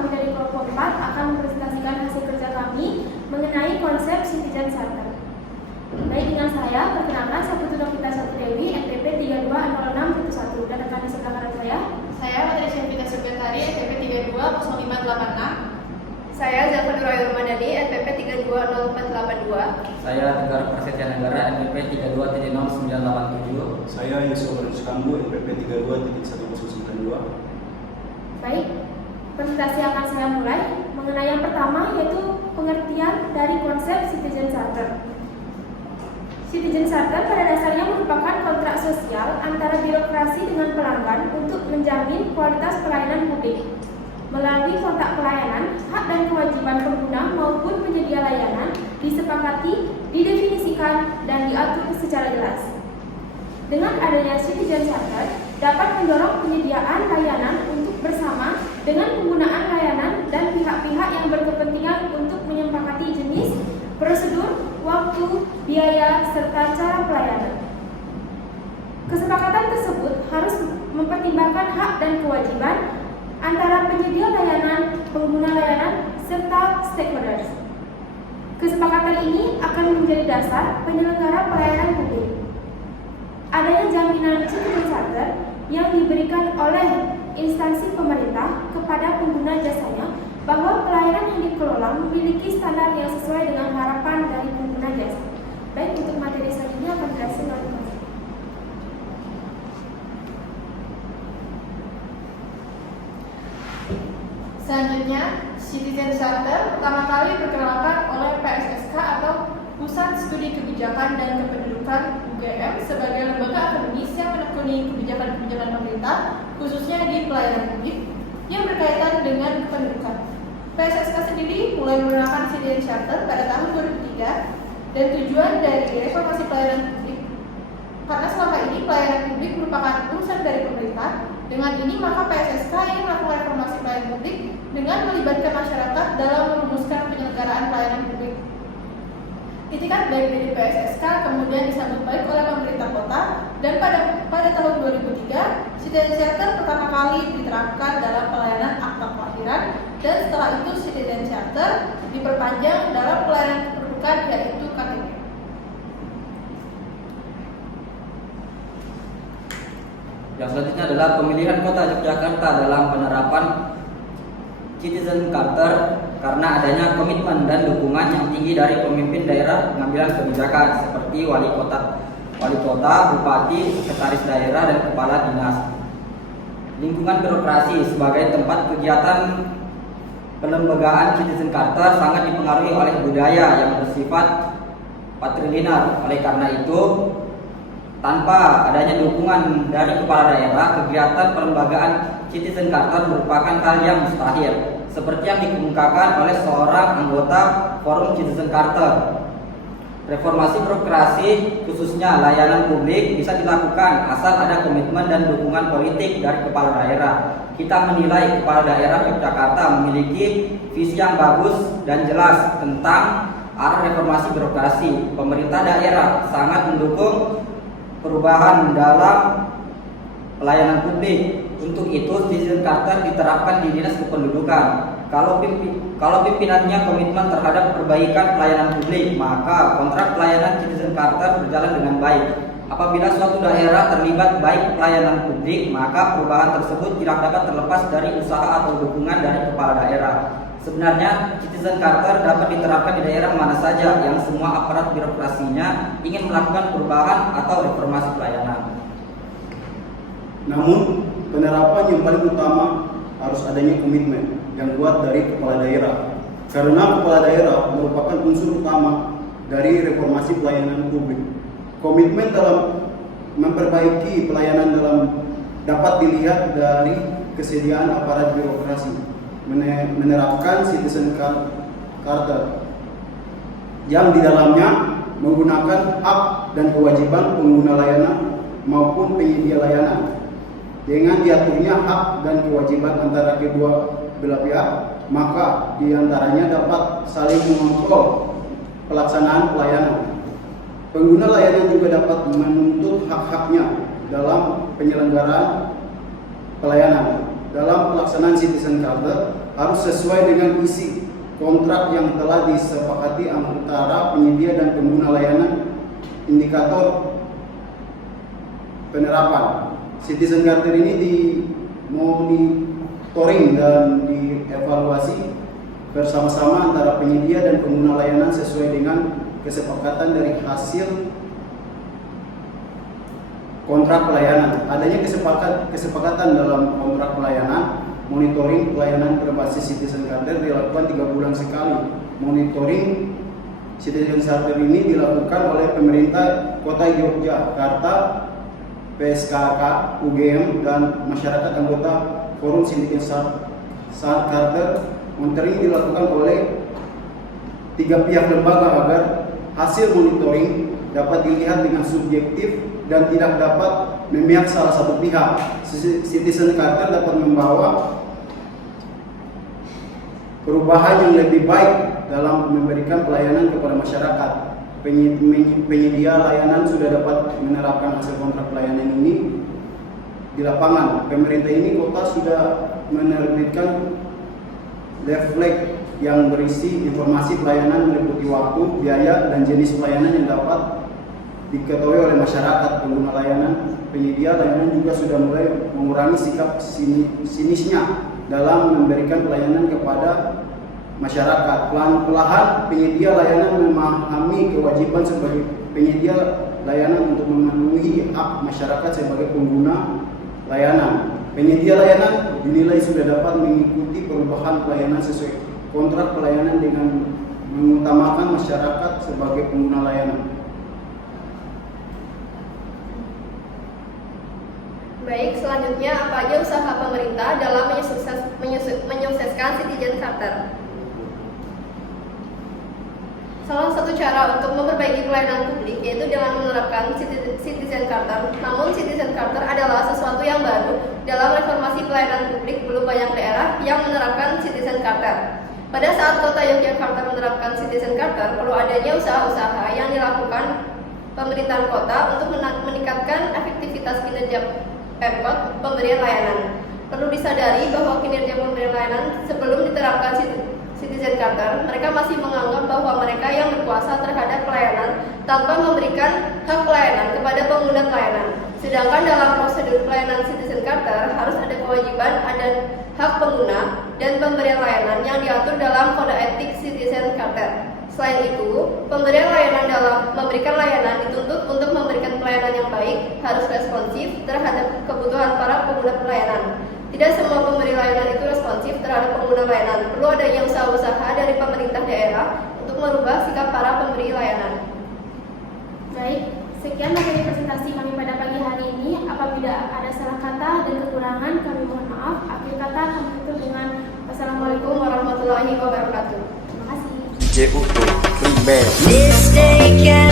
kami dari kelompok 4 akan mempresentasikan hasil kerja kami mengenai konsep Citizen Charter. Baik, dengan saya, perkenalkan saya Putu Novita Satu Dewi, NPP 320611, dan rekan di sebelah kanan saya Materi Syafita Subyatari, NPP 320586. Saya Zafar Nurul Ramadhani, NPP 320482. Saya Tegar Prasetya Negara, NPP 32.0987. Saya Yusuf Barus Kambu, NPP 32.1092. Baik, presentasi akan saya mulai mengenai yang pertama, yaitu pengertian dari konsep Citizen Charter. Citizen Charter pada dasarnya merupakan kontrak sosial antara birokrasi dengan pelanggan untuk menjamin kualitas pelayanan publik. Melalui kontrak pelayanan, hak dan kewajiban pengguna maupun penyedia layanan disepakati, didefinisikan, dan diatur secara jelas. Dengan adanya Citizen Charter dapat mendorong penyediaan layanan untuk bersama dengan penggunaan layanan dan pihak-pihak yang berkepentingan untuk menyepakati jenis, prosedur, waktu, biaya, serta cara pelayanan. Kesepakatan tersebut harus mempertimbangkan hak dan kewajiban antara penyedia layanan, pengguna layanan, serta stakeholders. Kesepakatan ini akan menjadi dasar penyelenggara pelayanan publik. Adanya jaminan Citizen Charter yang diberikan oleh instansi pemerintah kepada pengguna jasanya bahwa pelayanan yang dikelola memiliki standar yang sesuai dengan harapan dari pengguna jasa. Baik, untuk materi selanjutnya akan berhasil oleh Mas. Selanjutnya, Citizen Charter pertama kali diperkenalkan oleh PSSK atau Pusat Studi Kebijakan dan Kependudukan UGM sebagai lembaga akademis yang menekuni kebijakan-kebijakan pemerintah, khususnya di pelayanan publik yang berkaitan dengan kependudukan. PSSK sendiri mulai menggunakan Citizen Charter pada tahun 2003 dan tujuan dari reformasi pelayanan publik. Karena selama ini pelayanan publik merupakan urusan dari pemerintah, dengan ini maka PSSK ingin melakukan reformasi pelayanan publik dengan melibatkan masyarakat dalam merumuskan penyelenggaraan pelayanan publik. Itikat baik dari PSSK kemudian disambut baik oleh pemerintah kota, dan pada tahun 2003 Citizen Charter pertama kali diterapkan dalam pelayanan akta kelahiran, dan setelah itu Citizen Charter diperpanjang dalam pelayanan kependudukan, yaitu KTP. Yang selanjutnya adalah pemilihan Kota Yogyakarta dalam penerapan Citizen Charter karena adanya komitmen dan dukungan yang tinggi dari pemimpin daerah pengambilan kebijakan seperti wali kota, bupati, sekretaris daerah, dan kepala dinas. Lingkungan birokrasi sebagai tempat kegiatan pelembagaan Citizen Charter sangat dipengaruhi oleh budaya yang bersifat patrilinear. Oleh karena itu, tanpa adanya dukungan dari kepala daerah, kegiatan pelembagaan Citizen Charter merupakan hal yang mustahil, seperti yang dikemukakan oleh seorang anggota Forum Citizen Charter. Reformasi birokrasi, khususnya layanan publik, bisa dilakukan asal ada komitmen dan dukungan politik dari kepala daerah. Kita menilai kepala daerah Yogyakarta memiliki visi yang bagus dan jelas tentang arah reformasi birokrasi. Pemerintah daerah sangat mendukung perubahan dalam pelayanan publik. Untuk itu, Citizen Charter diterapkan di Dinas Kependudukan. Kalau pimpinannya komitmen terhadap perbaikan pelayanan publik, maka kontrak pelayanan Citizen Charter berjalan dengan baik. Apabila suatu daerah terlibat baik pelayanan publik, maka perubahan tersebut tidak dapat terlepas dari usaha atau dukungan dari kepala daerah. Sebenarnya Citizen Charter dapat diterapkan di daerah mana saja yang semua aparat birokrasinya ingin melakukan perubahan atau reformasi pelayanan. Namun, penerapan yang paling utama harus adanya komitmen yang kuat dari kepala daerah. Karena kepala daerah merupakan unsur utama dari reformasi pelayanan publik. Komitmen dalam memperbaiki pelayanan dapat dilihat dari kesediaan aparat birokrasi menerapkan Citizen Charter yang di dalamnya menggunakan hak dan kewajiban pengguna layanan maupun penyedia layanan. Dengan diaturnya hak dan kewajiban antara kedua belah pihak, maka diantaranya dapat saling mengontrol pelaksanaan pelayanan. Pengguna layanan juga dapat menuntut hak-haknya dalam penyelenggaraan pelayanan. dalam pelaksanaan Citizen Charter harus sesuai dengan isi kontrak yang telah disepakati antara penyedia dan pengguna layanan. Indikator penerapan Citizen Charter ini dimonitoring dan dievaluasi bersama-sama antara penyedia dan pengguna layanan sesuai dengan kesepakatan dari hasil kontrak pelayanan. Adanya kesepakatan dalam kontrak pelayanan, monitoring pelayanan berbasis Citizen Charter dilakukan 3 bulan sekali. Monitoring Citizen Charter ini dilakukan oleh pemerintah Kota Yogyakarta, PSKK, UGM, dan masyarakat anggota Forum Citizen Charter. Monitoring dilakukan oleh 3 pihak lembaga agar hasil monitoring dapat dilihat dengan subjektif dan tidak dapat memihak salah satu pihak. Citizen Charter dapat membawa perubahan yang lebih baik dalam memberikan pelayanan kepada masyarakat. Penyedia layanan sudah dapat menerapkan hasil kontrak pelayanan ini di lapangan. Pemerintah ini kota sudah menerbitkan leaflet yang berisi informasi pelayanan meliputi waktu, biaya, dan jenis pelayanan yang dapat diketahui oleh masyarakat. Pengguna layanan, penyedia layanan juga sudah mulai mengurangi sikap sinisnya dalam memberikan pelayanan kepada masyarakat. Pelan-pelan penyedia layanan memahami kewajiban sebagai penyedia layanan untuk memenuhi hak masyarakat sebagai pengguna layanan. Penyedia layanan dinilai sudah dapat mengikuti perubahan pelayanan sesuai kontrak pelayanan dengan mengutamakan masyarakat sebagai pengguna layanan. Baik, selanjutnya apa aja usaha pemerintah dalam menyukseskan Citizen Charter? Salah satu cara untuk memperbaiki pelayanan publik yaitu dengan menerapkan Citizen Charter. Namun Citizen Charter adalah sesuatu yang baru dalam reformasi pelayanan publik. Belum banyak daerah yang menerapkan Citizen Charter. Pada saat Kota Yogyakarta menerapkan Citizen Charter, perlu adanya usaha-usaha yang dilakukan pemerintahan kota untuk meningkatkan efektivitas kinerja Pemkot pemberian layanan. Perlu disadari bahwa kinerja pemberian layanan sebelum diterapkan Citizen Charter, mereka masih menganggap bahwa mereka yang berkuasa terhadap pelayanan tanpa memberikan hak pelayanan kepada pengguna pelayanan. Sedangkan dalam prosedur pelayanan Citizen Charter harus ada kewajiban, ada hak pengguna dan pemberian layanan yang diatur dalam Kode Etik Citizen Charter. Selain itu, pemberian layanan dalam memberikan layanan dituntut untuk memberikan pelayanan yang baik, harus responsif terhadap kebutuhan para pengguna pelayanan. Tidak semua pemberi layanan itu responsif terhadap pengguna layanan. Perlu adanya usaha-usaha dari pemerintah daerah untuk merubah sikap para pemberi layanan. Baik, sekian materi presentasi kami pada pagi hari ini. Apabila ada salah kata dan kekurangan, kami mohon maaf. Akhir kata kami tutup dengan wassalamualaikum warahmatullahi wabarakatuh. Terima kasih. J.U.T. Primer. Mistaken